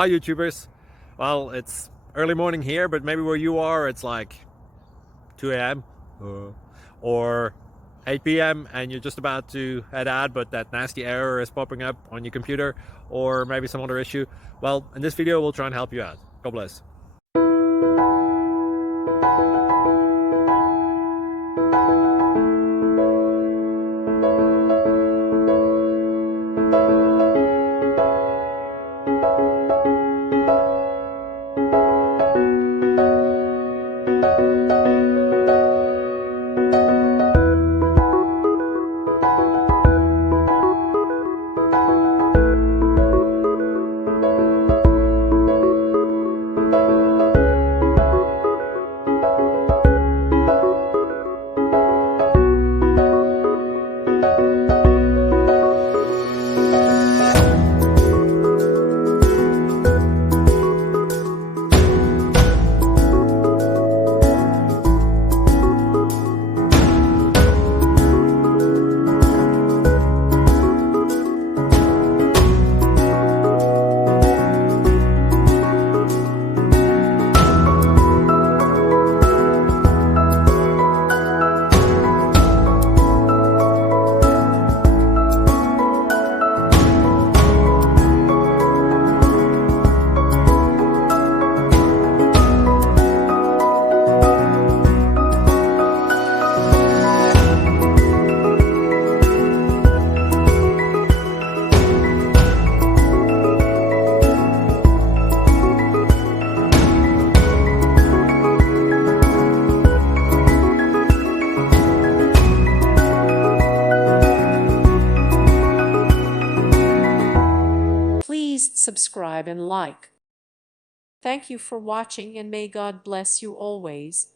Hi YouTubers. Well, it's early morning here, but maybe where you are it's like 2 a.m. or 8 p.m. and you're just about to head out, but that nasty error is popping up on your computer, or maybe some other issue. Well, in this video we'll try and help you out. God bless. Please subscribe and like. Thank you for watching, and may God bless you always.